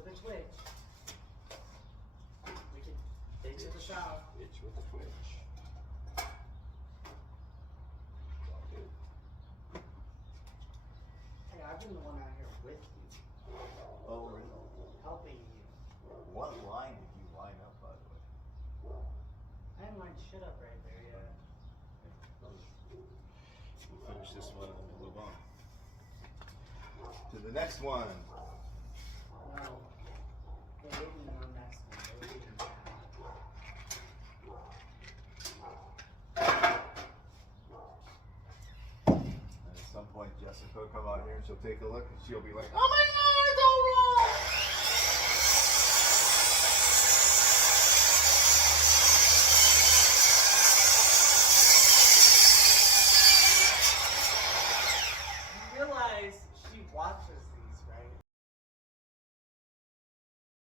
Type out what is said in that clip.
with a twitch. We can fix it out. Itch with a twitch. Hey, I've been the one out here with you, Oh, really? helping you. What line did you line up, by the way? I didn't line shit up right there yet. We'll finish this one and then we'll move on. To the next one. No. There will be no next one. There will be no And at some point, Jessica will come out here and she'll take a look and she'll be like, oh my God, it's all wrong! You realize she watches